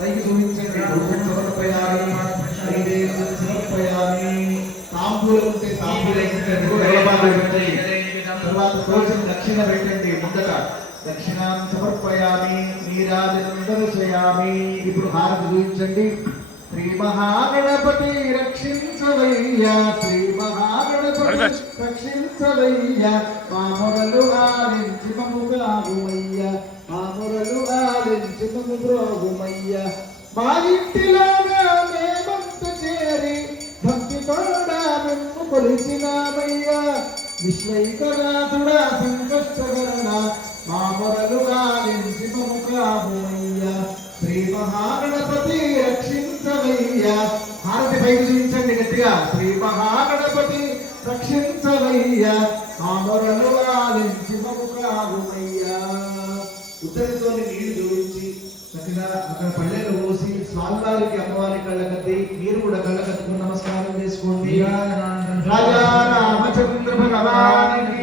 పైకి చూపించండి. సమర్పయామి, సమర్పయామి. తాంబూలం ఉంటే తాంబూలం పెట్టండి. తర్వాత రోజు దక్షిణ పెట్టండి. ముందట దక్షిణాన్ని సమర్పయామి, నీరాజనం దర్శయామి. ఇప్పుడు హారతి చూపించండి. శ్రీ మహాగణపతి రక్షించవయ్యా, శ్రీ మహాగణపతి రక్షించవయ్యా, మా మొరలు ఆలించి మము కావుమయ్యా, మా మొరలు ఆలించి మము బ్రోగుమయ్యా. మా ఇంటిలోగా మేమంత చేరి భక్తి తోడా మేము కొలిచినామయ్యా, విశ్వైకనాథుడా సంకష్టకరణ, మా మొరలు ఆలించి మము కావుమయ్యా. శ్రీ మహాగణపతి రక్షించవయ్యా. హారతి పైకి చూపించండి గట్టిగా. శ్రీ మహాగణపతి రక్షించవయ్యా, మా మొరలు ఆలించి మము కావుమయ్యా. ఉత్తరితో నీళ్లు జోడించి చక్కగా అక్కడ పల్లెలు పోసి స్వామివారికి అమ్మవారి కళ్ళకద్ది మీరు కూడా కళ్ళకత్తుకుని నమస్కారం చేసుకోండి. రాజా రామచంద్ర భగవానికి